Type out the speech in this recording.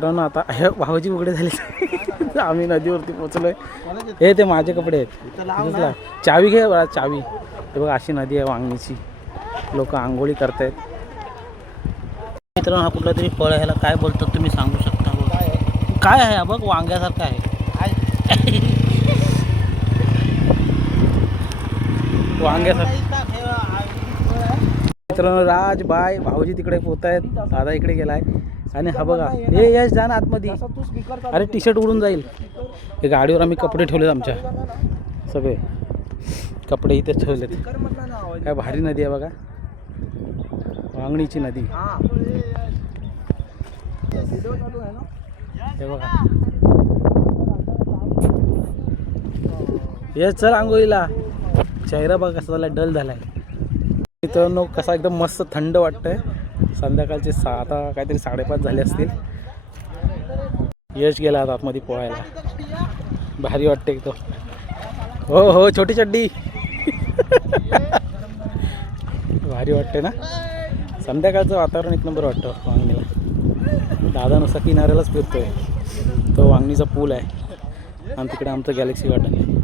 मित्रांनो आता भाऊजी उघडे झाले. आम्ही नदीवरती पोहोचलोय. हे ते माझे कपडे आहेत. दिसला चावी घे बघा चावी. हे बघा अशी नदी आहे वांगणीची. लोक आंघोळी करतायत. मित्रांनो हा कुठला तरी फळ आहे. ह्याला काय बोलतात तुम्ही सांगू शकता? काय आहे? बघ वांग्यासारखं आहे. वांग्यासारखं. मित्रांनो राज बाय भाऊजी तिकडे पोहत आहेत. दादा इकडे गेलाय. आणि हा बघा हे यश जा ना आतमध्ये. अरे टी शर्ट उडून जाईल. हे गाडीवर आम्ही कपडे ठेवलेत. आमच्या सगळे कपडे इथे ठेवलेत. काय भारी नदी आहे बघा. वांगणीची नदी. हे बघा यश चल आंघोळीला. चेहरा बघा कसा झाला डल झालाय. मित्रांनो कसा एकदम मस्त थंड वाटतंय. संध्याकाळचे आता काहीतरी 5:30 झाले असतील. यश गेला आता आतमध्ये पोहायला. भारी वाटते एकदम. हो हो छोटी चड्डी. भारी वाटते ना. संध्याकाळचं वातावरण एक नंबर वाटतं वांगणीला. दादा नुसता किनाऱ्यालाच फिरतोय. तो वांगणीचा पूल आहे आणि तिकडे आमचं गॅलेक्सी गार्डन आहे.